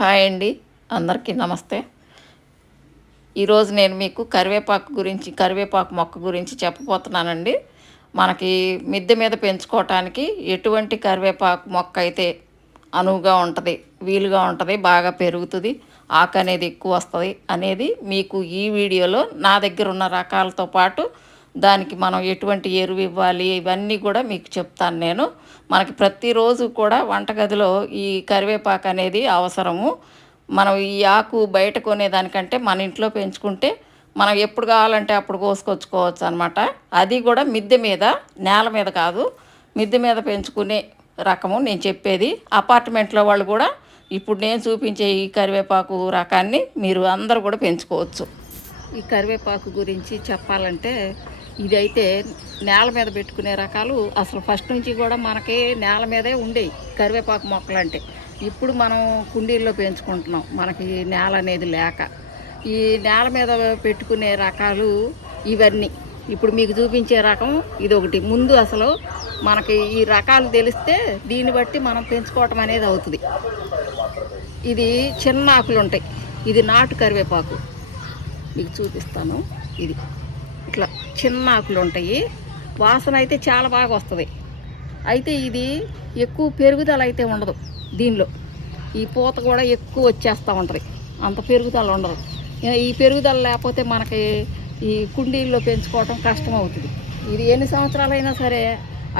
Hi అండి. అందరికీ నమస్తే. ఈరోజు నేను మీకు కరివేపాకు గురించి కరివేపాకు మొక్క గురించి చెప్పబోతున్నానండి. మనకి మిద్దె మీద పెంచుకోవటానికి ఎటువంటి కరివేపాకు మొక్క అయితే అనువుగా ఉంటుంది వీలుగా ఉంటుంది బాగా పెరుగుతుంది ఆకు అనేది ఎక్కువ వస్తుంది అనేది మీకు ఈ వీడియోలో నా దగ్గర ఉన్న రకాలతో పాటు దానికి మనం ఎటువంటి ఎరువు ఇవ్వాలి? ఇవన్నీ కూడా మీకు చెప్తాను నేను. మనకి ప్రతిరోజు కూడా వంటగదిలో ఈ కరివేపాకు అనేది అవసరము. మనం ఈ ఆకు బయట కొనేదానికంటే మన ఇంట్లో పెంచుకుంటే మనం ఎప్పుడు కావాలంటే అప్పుడు కోసుకొచ్చుకోవచ్చు అనమాట అది కూడా మిద్దె మీద నేల మీద కాదు మిద్దె మీద పెంచుకునే రకము నేను చెప్పేది. అపార్ట్మెంట్లో వాళ్ళు కూడా ఇప్పుడు నేను చూపించే ఈ కరివేపాకు రకాన్ని మీరు అందరూ కూడా పెంచుకోవచ్చు. ఈ కరివేపాకు గురించి చెప్పాలంటే ఇదైతే నేల మీద పెట్టుకునే రకాలు. అసలు ఫస్ట్ నుంచి కూడా మనకి నేల మీదే ఉండేవి కరివేపాకు మొక్కలు అంటే ఇప్పుడు మనం కుండీల్లో పెంచుకుంటున్నాం. మనకి నేల అనేది లేక. ఈ నేల మీద పెట్టుకునే రకాలు ఇవన్నీ. ఇప్పుడు మీకు చూపించే రకం ఇది ఒకటి ముందు అసలు మనకి ఈ రకాలు తెలిస్తే దీన్ని బట్టి మనం పెంచుకోవటం అనేది అవుతుంది. ఇది చిన్న ఆకులు ఉంటాయి ఇది నాటు కరివేపాకు. మీకు చూపిస్తాను. ఇది. చిన్న ఆకులు ఉంటాయి. వాసన అయితే చాలా బాగా వస్తుంది. అయితే ఇది ఎక్కువ పెరుగుదల అయితే ఉండదు దీనిలో. ఈ పూత కూడా ఎక్కువ వచ్చేస్తూ ఉంటుంది. అంత పెరుగుదల ఉండదు. ఈ పెరుగుదల లేకపోతే మనకి ఈ కుండీల్లో పెంచుకోవటం కష్టం అవుతుంది. ఇది ఎన్ని సంవత్సరాలైనా సరే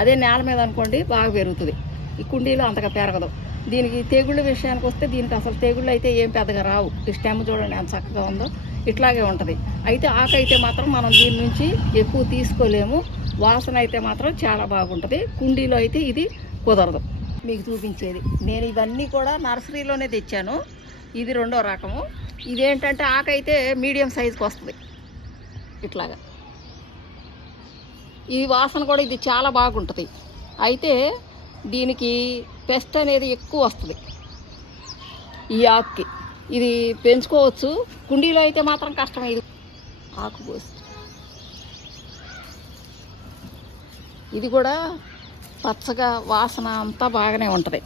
అదే నేల మీద అనుకోండి బాగా పెరుగుతుంది. ఈ కుండీలో అంతగా పెరగదు. దీనికి తెగుళ్ళ విషయానికి వస్తే దీనికి అసలు తెగుళ్ళు అయితే ఏం పెద్దగా రావు. ఈ స్టెమ్ చూడండి ఎంత చక్కగా ఉందో. ఇట్లాగే ఉంటుంది. అయితే ఆకు అయితే మాత్రం మనం దీని నుంచి ఎక్కువ తీసుకోలేము. వాసన అయితే మాత్రం చాలా బాగుంటుంది. కుండీలో అయితే ఇది కుదరదు. మీకు చూపించేది. నేను ఇవన్నీ కూడా నర్సరీలోనే తెచ్చాను. ఇది రెండో రకము. ఇదేంటంటే ఆకు అయితే మీడియం సైజుకి వస్తుంది. ఇట్లాగా. ఈ వాసన కూడా ఇది చాలా బాగుంటుంది. అయితే దీనికి పెస్ట్ అనేది ఎక్కువ వస్తుంది. ఈ ఆకుకి. ఇది పెంచుకోవచ్చు. కుండీలో అయితే మాత్రం కష్టం ఇది ఆకుపోసి ఇది కూడా పచ్చగా వాసన అంతా బాగానే ఉంటుంది.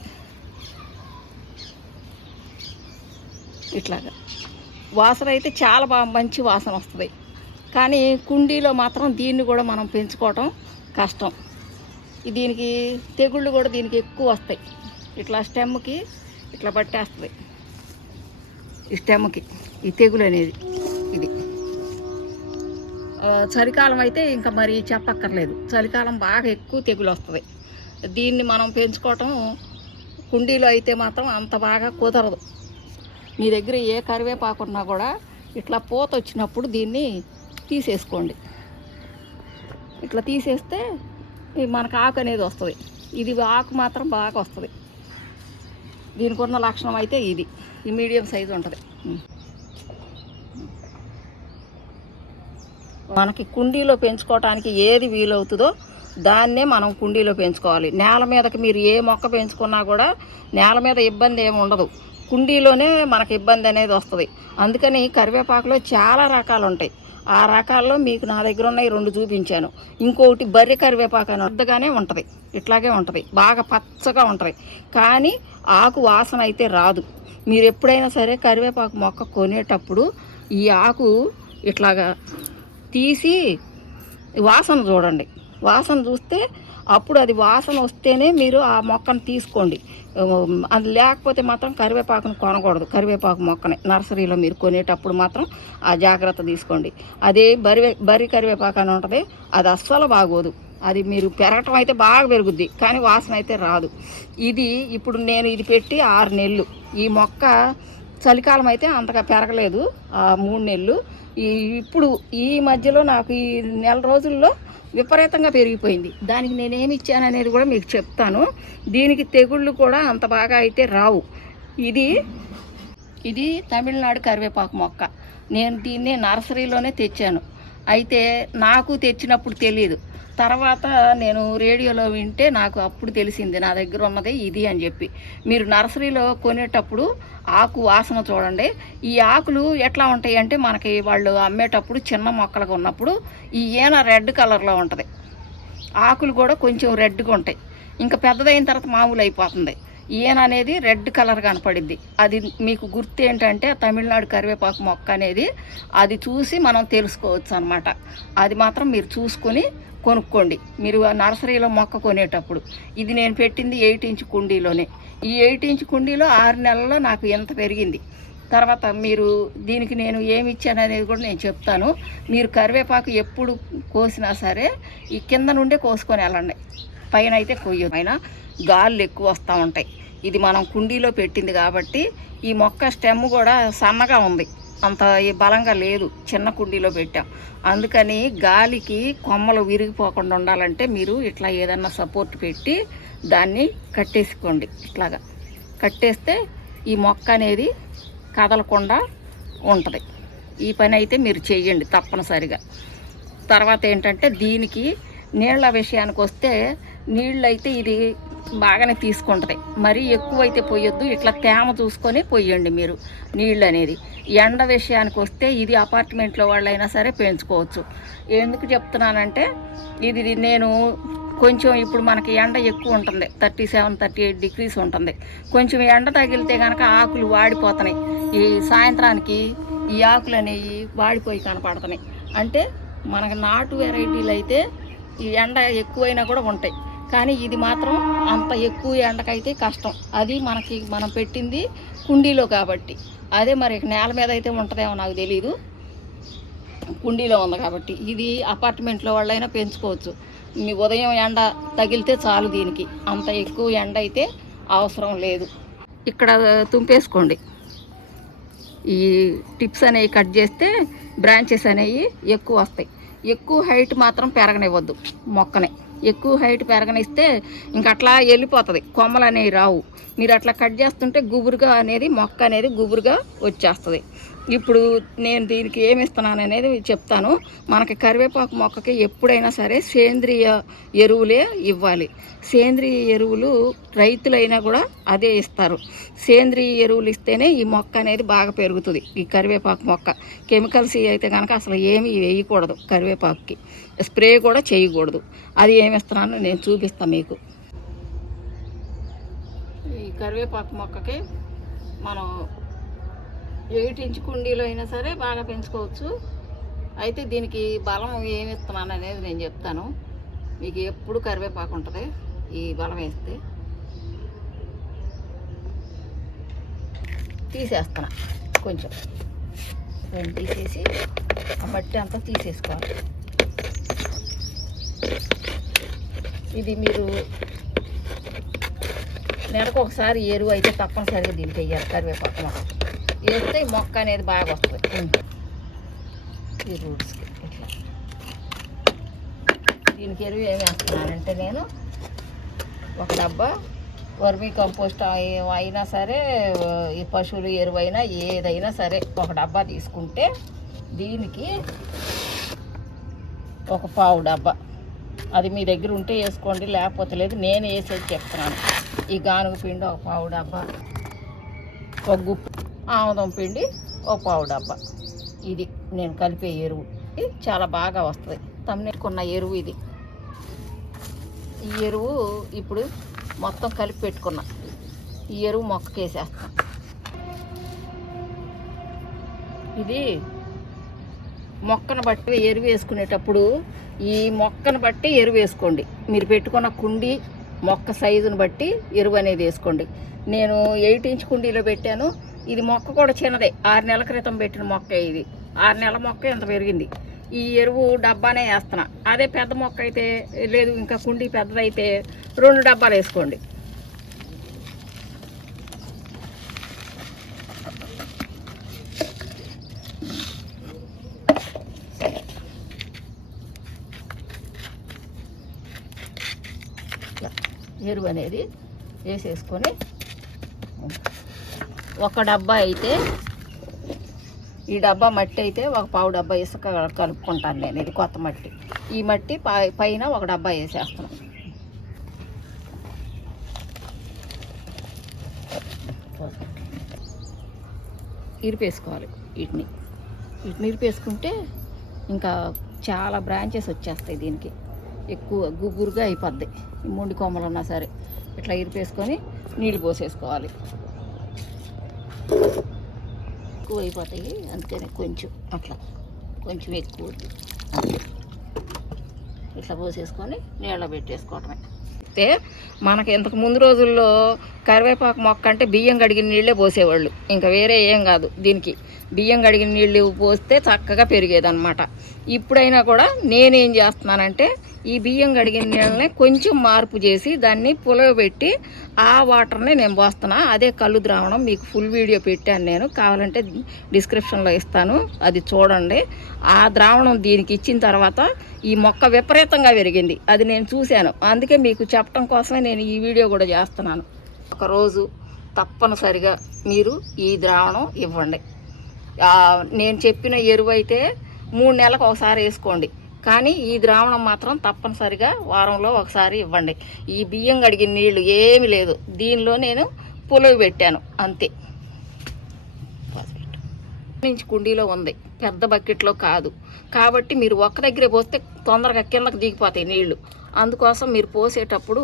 ఇట్లాగా. వాసన అయితే చాలా బాగా మంచి వాసన వస్తుంది. కానీ కుండీలో మాత్రం దీన్ని కూడా మనం పెంచుకోవటం కష్టం. దీనికి తెగుళ్ళు కూడా దీనికి ఎక్కువ వస్తాయి. ఇట్లా స్టెమ్కి ఇట్లా పట్టేస్తుంది. ఈ స్టెమ్కి ఈ తెగులు అనేది ఇది చలికాలం అయితే ఇంకా మరి చెప్పక్కర్లేదు. చలికాలం బాగా ఎక్కువ తెగులు వస్తుంది దీన్ని మనం పెంచుకోవటం కుండీలో అయితే మాత్రం అంత బాగా కుదరదు. మీ దగ్గర ఏ కరివేపాకున్నా కూడా ఇట్లా పూత వచ్చినప్పుడు దీన్ని తీసేసుకోండి. ఇట్లా తీసేస్తే మనకు ఆకు అనేది వస్తుంది. ఇది ఆకు మాత్రం బాగా వస్తుంది. దీనికి ఉన్న లక్షణం అయితే ఇది. ఈ మీడియం సైజు ఉంటుంది. మనకి కుండీలో పెంచుకోవటానికి ఏది వీలవుతుందో దాన్నే మనం కుండీలో పెంచుకోవాలి. నేల మీదకి మీరు ఏ మొక్క పెంచుకున్నా కూడా నేల మీద ఇబ్బంది ఏమి ఉండదు. కుండీలోనే మనకి ఇబ్బంది అనేది వస్తుంది. అందుకని కరివేపాకులో చాలా రకాలు ఉంటాయి. ఆ రకాల్లో మీకు నా దగ్గర ఉన్నాయి రెండు చూపించాను. ఇంకొకటి బర్రె కరివేపాకు అని పెద్దగానే ఉంటుంది. ఇట్లాగే ఉంటుంది. బాగా పచ్చగా ఉంటుంది. కానీ ఆకు వాసన అయితే రాదు. మీరు ఎప్పుడైనా సరే కరివేపాకు మొక్క కొనేటప్పుడు ఈ ఆకు ఇట్లాగా తీసి వాసన చూడండి. వాసన చూస్తే అప్పుడు అది వాసన వస్తేనే మీరు ఆ మొక్కను తీసుకోండి. అది లేకపోతే మాత్రం కరివేపాకును కొనకూడదు. కరివేపాకు మొక్కని. నర్సరీలో మీరు కొనేటప్పుడు మాత్రం ఆ జాగ్రత్త తీసుకోండి. అదే బరి బరి కరివేపాకు అని ఉంటుంది. అది అస్సలు బాగోదు. అది మీరు పెరగటం అయితే బాగా పెరుగుద్ది కానీ వాసన అయితే రాదు. ఇది ఇప్పుడు నేను ఇది పెట్టి ఆరు నెలలు. ఈ మొక్క చలికాలం అయితే అంతగా పెరగలేదు ఆ మూడు నెలలు. ఈ ఇప్పుడు ఈ మధ్యలో నాకు ఈ నెల రోజుల్లో విపరీతంగా పెరిగిపోయింది. దానికి నేనేమి ఇచ్చాననేది కూడా మీకు చెప్తాను. దీనికి తెగుళ్ళు కూడా అంత బాగా అయితే రావు. ఇది ఇది తమిళనాడు కరివేపాకు మొక్క. నేను దీన్ని నర్సరీలోనే తెచ్చాను. అయితే నాకు తెచ్చినప్పుడు తెలియదు తర్వాత నేను రేడియోలో వింటే నాకు అప్పుడు తెలిసింది నా దగ్గర ఉన్నది ఇది అని చెప్పి. మీరు నర్సరీలో కొనేటప్పుడు ఆకు వాసన చూడండి. ఈ ఆకులు ఎట్లా ఉంటాయి అంటే మనకి వాళ్ళు అమ్మేటప్పుడు చిన్న మొక్కలుగా ఉన్నప్పుడు ఈ ఈన రెడ్ కలర్లో ఉంటుంది. ఆకులు కూడా కొంచెం రెడ్గా ఉంటాయి. ఇంకా పెద్దదైన తర్వాత మామూలు అయిపోతుంది. ఈయన అనేది రెడ్ కలర్ కనపడింది అది మీకు గుర్తు ఏంటంటే తమిళనాడు కరివేపాకు మొక్క అనేది అది చూసి మనం తెలుసుకోవచ్చు అనమాట అది మాత్రం మీరు చూసుకొని కొనుక్కోండి. మీరు నర్సరీలో మొక్క కొనేటప్పుడు. ఇది నేను పెట్టింది ఎయిట్ ఇంచ్ కుండీలోనే. ఈ ఎయిట్ ఇంచ్ కుండీలో ఆరు నెలల్లో నాకు ఎంత పెరిగింది. తర్వాత మీరు దీనికి నేను ఏమి ఇచ్చాను అనేది కూడా నేను చెప్తాను. మీరు కరివేపాకు ఎప్పుడు కోసినా సరే ఈ కింద నుండే కోసుకొని వెళ్ళండి. పైన అయితే కొయ్య పైన గాళ్ళు ఎక్కువ వస్తూ ఉంటాయి. ఇది మనం కుండీలో పెట్టింది కాబట్టి ఈ మొక్క స్టెమ్ కూడా సన్నగా ఉంది. అంత బలంగా లేదు. చిన్న కుండీలో పెట్టాం. అందుకని గాలికి కొమ్మలు విరిగిపోకుండా ఉండాలంటే మీరు ఇట్లా ఏదన్నా సపోర్ట్ పెట్టి దాన్ని కట్టేసుకోండి. ఇట్లాగా. కట్టేస్తే ఈ మొక్క అనేది కదలకుండా ఉంటుంది. ఈ పని అయితే మీరు చేయండి తప్పనిసరిగా. తర్వాత ఏంటంటే దీనికి నీళ్ళ విషయానికి వస్తే నీళ్ళు అయితే ఇది బాగానే తీసుకుంటుంది. మరీ ఎక్కువైతే పోయొద్దు. ఇట్లా తేమ చూసుకొని పోయండి మీరు నీళ్ళు అనేది ఎండ విషయానికి వస్తే ఇది అపార్ట్మెంట్లో వాళ్ళైనా సరే పెంచుకోవచ్చు. ఎందుకు చెప్తున్నానంటే ఇది నేను కొంచెం ఇప్పుడు మనకి ఎండ ఎక్కువ ఉంటుంది. Thirty seven thirty eight degrees ఉంటుంది. కొంచెం ఎండ తగిలితే కనుక ఆకులు వాడిపోతున్నాయి. ఈ సాయంత్రానికి ఈ ఆకులు అనేవి వాడిపోయి కనపడుతున్నాయి. అంటే మనకి నాటు వెరైటీలు అయితే ఈ ఎండ ఎక్కువైనా కూడా ఉంటాయి. కానీ ఇది మాత్రం అంత ఎక్కువ ఎండకైతే కష్టం. అది మనకి మనం పెట్టింది కుండీలో కాబట్టి. అదే మరి నేల మీద అయితే ఉంటుందేమో నాకు తెలియదు కుండీలో ఉంది కాబట్టి. ఇది అపార్ట్మెంట్లో వాళ్ళైనా పెంచుకోవచ్చు. మీ ఉదయం ఎండ తగిలితే చాలు దీనికి. అంత ఎక్కువ ఎండ అయితే అవసరం లేదు. ఇక్కడ తుంపేసుకోండి. ఈ టిప్స్ అనేవి కట్ చేస్తే బ్రాంచెస్ అనేవి ఎక్కువ వస్తాయి. ఎక్కువ హైట్ మాత్రం పెరగనివ్వద్దు. మొక్కనే. ఎక్కువ హైట్ పెరగనిస్తే ఇంక అట్లా వెళ్ళిపోతుంది. కొమ్మలు అనేవి రావు. మీరు అట్లా కట్ చేస్తుంటే గుబురుగా అనేది మొక్క అనేది గుబురుగా వచ్చేస్తుంది. ఇప్పుడు నేను దీనికి ఏమి ఇస్తున్నాను అనేది చెప్తాను. మనకి కరివేపాకు మొక్కకి ఎప్పుడైనా సరే సేంద్రియ ఎరువులే ఇవ్వాలి. సేంద్రియ ఎరువులు రైతులైనా కూడా అదే ఇస్తారు. సేంద్రియ ఎరువులు ఇస్తేనే ఈ మొక్క అనేది బాగా పెరుగుతుంది. ఈ కరివేపాకు మొక్క. కెమికల్స్ అయితే కనుక అసలు ఏమీ వేయకూడదు కరివేపాకుకి. స్ప్రే కూడా చేయకూడదు. అది ఏమి ఇస్తున్నానో నేను చూపిస్తాను మీకు. ఈ కరివేపాకు మొక్కకి మనం ఎయిట్ ఇంచ్ కుండీలో అయినా సరే బాగా పెంచుకోవచ్చు. అయితే దీనికి బలం ఏమి ఇస్తున్నాను అనేది నేను చెప్తాను. మీకు ఎప్పుడు కరివేపాకు ఉంటుంది ఈ బలం వేస్తే. తీసేస్తున్నా కొంచెం. తీసేసి ఆ మట్టి అంతా తీసేసుకోవాలి. ఇది మీరు నెలకు ఒకసారి ఎరువు అయితే తప్పనిసరిగా దీనికి చెయ్యాలి కరివేపాకు మొక్క వేస్తే మొక్క అనేది బాగా వస్తుంది. ఈ రూట్స్కి ఇట్లా. దీనికి ఎరువు ఏమి వేస్తున్నానంటే నేను ఒక డబ్బా వర్మీ కంపోస్ట్ అయి- అయినా సరే ఈ పశువులు ఎరువు అయినా ఏదైనా సరే ఒక డబ్బా తీసుకుంటే దీనికి ఒక పావు డబ్బా. అది మీ దగ్గర ఉంటే వేసుకోండి లేకపోతే లేదు నేను వేసేది చెప్తున్నాను. ఈ గానుగ పిండి ఒక పావు డబ్బా. ఒక గుప్పు ఆముదం పిండి ఒక పావు డబ్బా. ఇది నేను కలిపే ఎరువు. ఇది చాలా బాగా వస్తుంది. తమ్ముకున్న ఎరువు ఇది. ఈ ఎరువు ఇప్పుడు మొత్తం కలిపి పెట్టుకున్నా. ఈ ఎరువు మొక్కకేసేస్తాం ఇది మొక్కను బట్టి ఎరువు వేసుకునేటప్పుడు ఈ మొక్కను బట్టి ఎరువు వేసుకోండి. మీరు పెట్టుకున్న కుండి మొక్క సైజుని బట్టి ఎరువు అనేది వేసుకోండి. నేను ఎయిట్ ఇంచ్ కుండీలో పెట్టాను. ఇది మొక్క కూడా చిన్నదే. ఆరు నెలల క్రితం పెట్టిన మొక్క ఇది. ఆరు నెలల మొక్క ఎంత పెరిగింది? ఈ ఎరువు డబ్బానే వేస్తున్నా. అదే పెద్ద మొక్క అయితే లేదు ఇంకా కుండీ పెద్దదైతే రెండు డబ్బాలు వేసుకోండి. ఎరువు అనేది వేసేసుకొని ఒక డబ్బా అయితే ఈ డబ్బా మట్టి అయితే ఒక పావు డబ్బా ఇసుక కలుపుకుంటాను నేను ఇది కొత్త మట్టి. ఈ మట్టి పైన ఒక డబ్బా వేసేస్తాను. ఇరిపేసుకోవాలి వీటిని. వీటిని ఇరిపేసుకుంటే ఇంకా చాలా బ్రాంచెస్ వచ్చేస్తాయి దీనికి. ఎక్కువ గుగ్గురుగా అయిపోద్ది. ఈ మొండి కొమ్మలు ఉన్నా సరే. ఇట్లా ఇరిపేసుకొని నీళ్ళు పోసేసుకోవాలి. ఎక్కువ అయిపోతాయి అందుకని కొంచెం అట్లా కొంచెం ఎక్కువ ఇట్లా పోసేసుకొని నీళ్ళ పెట్టేసుకోవటమే. అయితే మనకి ఇంతకు ముందు రోజుల్లో కరివేపాకు మొక్క అంటే బియ్యం కడిగిన నీళ్ళే పోసేవాళ్ళు. ఇంకా వేరే ఏం కాదు దీనికి. బియ్యం కడిగిన నీళ్ళు పోస్తే చక్కగా పెరిగేదన్నమాట. ఇప్పుడైనా కూడా నేనేం చేస్తున్నానంటే ఈ బియ్యం కడిగిన నీళ్ళని కొంచెం మార్పు చేసి దాన్ని పులవబెట్టి ఆ వాటర్ని నేను పోస్తున్నా. అదే కళ్ళు ద్రావణం మీకు ఫుల్ వీడియో పెట్టాను నేను. కావాలంటే డిస్క్రిప్షన్లో ఇస్తాను. అది చూడండి. ఆ ద్రావణం దీనికి ఇచ్చిన తర్వాత ఈ మొక్క విపరీతంగా పెరిగింది అది నేను చూశాను. అందుకే మీకు చెప్పడం కోసమే నేను ఈ వీడియో కూడా చేస్తున్నాను. ఒకరోజు తప్పనిసరిగా మీరు ఈ ద్రావణం ఇవ్వండి. నేను చెప్పిన ఎరువు అయితే మూడు నెలలకు ఒకసారి వేసుకోండి. కానీ ఈ ద్రావణం మాత్రం తప్పనిసరిగా వారంలో ఒకసారి ఇవ్వండి. ఈ బియ్యం కడిగిన నీళ్ళు ఏమీ లేదు. దీనిలో నేను పులుగు పెట్టాను. అంతే. నుంచి కుండీలో ఉంది. పెద్ద బకెట్లో కాదు. కాబట్టి మీరు ఒక్క దగ్గరే పోస్తే తొందరగా కిందకి దిగిపోతాయి నీళ్ళు. అందుకోసం మీరు పోసేటప్పుడు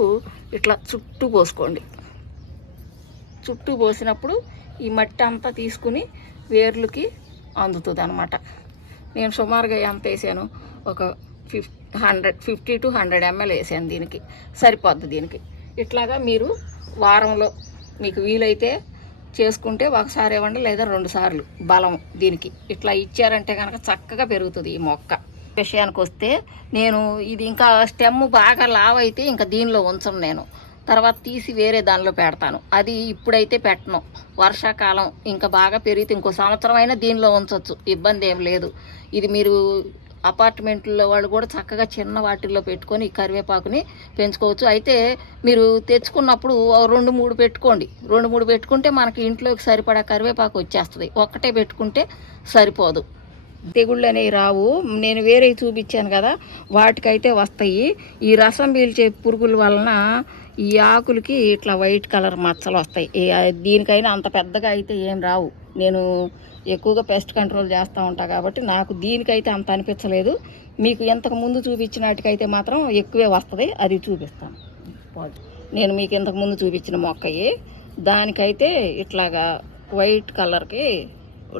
ఇట్లా చుట్టూ పోసుకోండి. చుట్టూ పోసినప్పుడు ఈ మట్టి అంతా తీసుకుని వేర్లకి అందుతుంది అనమాట నేను సుమారుగా ఎంత వేసాను? ఒక fif hundred fifty two hundred ML వేసాను దీనికి. సరిపోద్ది దీనికి. ఇట్లాగా మీరు వారంలో మీకు వీలైతే చేసుకుంటే ఒకసారి ఇవ్వండి లేదా రెండు సార్లు బలం దీనికి. ఇట్లా ఇచ్చారంటే కనుక చక్కగా పెరుగుతుంది ఈ మొక్క. విషయానికి వస్తే నేను ఇది ఇంకా స్టెమ్ బాగా లావ్ అయితే ఇంకా దీనిలో ఉంచను నేను. తర్వాత తీసి వేరే దానిలో పెడతాను. అది ఇప్పుడైతే పెట్టను. వర్షాకాలం ఇంకా బాగా పెరిగితే ఇంకో సంవత్సరం అయినా దీనిలో ఉంచవచ్చు ఇబ్బంది ఏం లేదు. ఇది మీరు అపార్ట్మెంట్లో వాళ్ళు కూడా చక్కగా చిన్న వాటిల్లో పెట్టుకొని ఈ కరివేపాకుని పెంచుకోవచ్చు. అయితే మీరు తెచ్చుకున్నప్పుడు రెండు మూడు పెట్టుకోండి. రెండు మూడు పెట్టుకుంటే మనకి ఇంట్లోకి సరిపడా కరివేపాకు వచ్చేస్తుంది. ఒక్కటే పెట్టుకుంటే సరిపోదు. తెగుళ్ళు అనేవి రావు. నేను వేరే చూపించాను కదా వాటికైతే వస్తాయి. ఈ రసం పీల్చే పురుగుల వలన ఈ ఆకులకి ఇట్లా వైట్ కలర్ మచ్చలు వస్తాయి. దీనికైనా అంత పెద్దగా అయితే ఏం రావు. నేను ఎక్కువగా పెస్ట్ కంట్రోల్ చేస్తూ ఉంటా కాబట్టి నాకు దీనికైతే అంత అనిపించలేదు. మీకు ఇంతకు ముందు చూపించినట్టుకైతే మాత్రం ఎక్కువే వస్తుంది. అది చూపిస్తాను. నేను మీకు ఇంతకు ముందు చూపించిన మొక్కయి. దానికైతే ఇట్లాగా వైట్ కలర్కి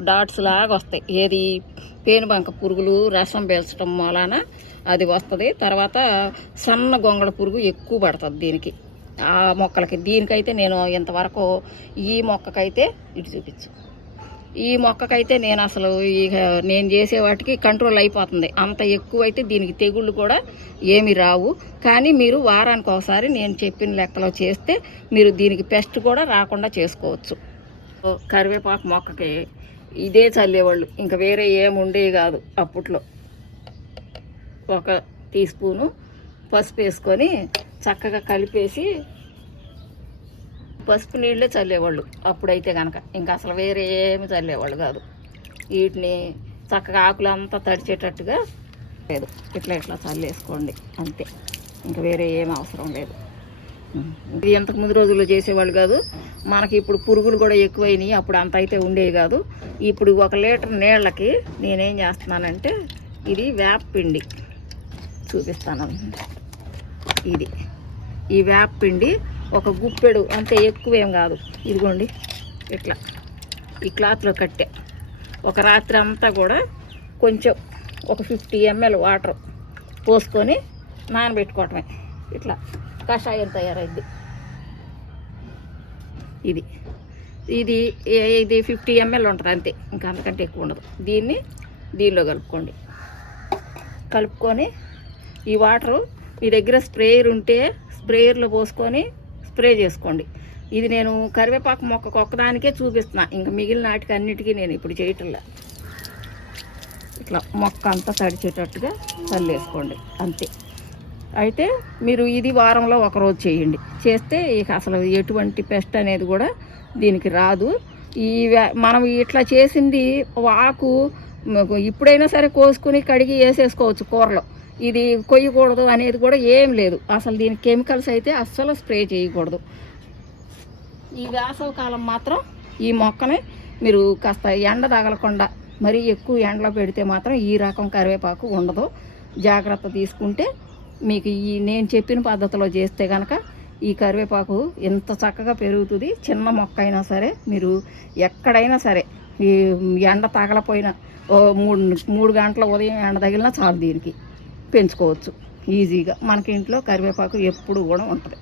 డాట్స్ లాగా వస్తాయి. ఏది పేనుబంక పురుగులు రసం పీల్చడం మూలాన అది వస్తుంది. తర్వాత సన్న గొంగళ పురుగు ఎక్కువ పడుతుంది దీనికి. ఆ మొక్కలకి దీనికైతే నేను ఇంతవరకు ఈ మొక్కకైతే ఇటు చూపించు. ఈ మొక్కకైతే నేను అసలు ఇక నేను చేసే వాటికి కంట్రోల్ అయిపోతుంది. అంత ఎక్కువ అయితే దీనికి తెగుళ్ళు కూడా ఏమి రావు. కానీ మీరు వారానికి ఒకసారి నేను చెప్పిన లెక్కలో చేస్తే మీరు దీనికి పెస్ట్ కూడా రాకుండా చేసుకోవచ్చు. కరివేపాకు మొక్కకి ఇదే చల్లేవాళ్ళు. ఇంకా వేరే ఏమి ఉండేవి కాదు అప్పట్లో. ఒక టీ స్పూను పసుపు వేసుకొని చక్కగా కలిపేసి పసుపు నీళ్ళే చల్లేవాళ్ళు. అప్పుడైతే కనుక ఇంకా అసలు వేరే ఏమి చల్లేవాళ్ళు కాదు. వీటిని చక్కగా ఆకులంతా తడిచేటట్టుగా లేదు. ఇట్లా ఇట్లా చల్లేసుకోండి. అంతే. ఇంకా వేరే ఏం అవసరం లేదు. ఇది ఇంతకు ముందు రోజుల్లో చేసేవాళ్ళు కాదు. మనకి ఇప్పుడు పురుగులు కూడా ఎక్కువైనాయి. అప్పుడు అంత అయితే ఉండేవి కాదు. ఇప్పుడు ఒక లీటర్ నీళ్ళకి నేనేం చేస్తున్నానంటే ఇది వేపపిండి చూపిస్తాను. ఇది. ఈ వేపపిండి ఒక గుప్పెడు అంతే ఎక్కువేం కాదు. ఇదిగోండి ఇట్లా. ఈ క్లాత్లో కట్టే. ఒక రాత్రి అంతా కూడా కొంచెం ఒక ఫిఫ్టీ ఎంఎల్ వాటర్ పోసుకొని నానబెట్టుకోవటమే. ఇట్లా కషాయం తయారైద్ది. ఇది. ఇది ఇది ఫిఫ్టీ ఎంఎల్ ఉంటుంది అంతే. ఇంకా అంతకంటే ఎక్కువ ఉండదు. దీన్ని దీనిలో కలుపుకోండి. కలుపుకొని ఈ వాటరు మీ దగ్గర స్ప్రేయర్ ఉంటే స్ప్రేయర్లో పోసుకొని స్ప్రే చేసుకోండి. ఇది నేను కరివేపాకు మొక్కకు ఒక్కదానికే చూపిస్తున్నా. ఇంకా మిగిలిన వాటికి అన్నిటికీ నేను ఇప్పుడు చేయటంలా. ఇట్లా మొక్క అంతా తడిచేటట్టుగా చల్లేసుకోండి. అంతే. అయితే మీరు ఇది వారంలో ఒకరోజు చేయండి. చేస్తే ఇక అసలు ఎటువంటి పెస్ట్ అనేది కూడా దీనికి రాదు. ఈ మనం ఇట్లా చేసింది ఆకు ఇప్పుడైనా సరే కోసుకుని కడిగి వేసేసుకోవచ్చు కూరలో. ఇది కొయ్యకూడదు అనేది కూడా ఏం లేదు. అసలు దీని కెమికల్స్ అయితే అస్సలు స్ప్రే చేయకూడదు. ఈ వేసవి కాలం మాత్రం ఈ మొక్కని మీరు కాస్త ఎండ తగలకుండా మరీ ఎక్కువ ఎండలో పెడితే మాత్రం ఈ రకం కరివేపాకు ఉండదు. జాగ్రత్త తీసుకుంటే మీకు ఈ నేను చెప్పిన పద్ధతిలో చేస్తే కనుక ఈ కరివేపాకు ఎంత చక్కగా పెరుగుతుంది. చిన్న మొక్క అయినా సరే మీరు ఎక్కడైనా సరే ఈ ఎండ తగలపోయినా ఓ మూడు మూడు గంటల ఉదయం ఎండ తగిలినా చాలు దీనికి. పెంచుకోవచ్చు. ఈజీగా. మనకి ఇంట్లో కరివేపాకు ఎప్పుడు కూడా ఉంటుంది.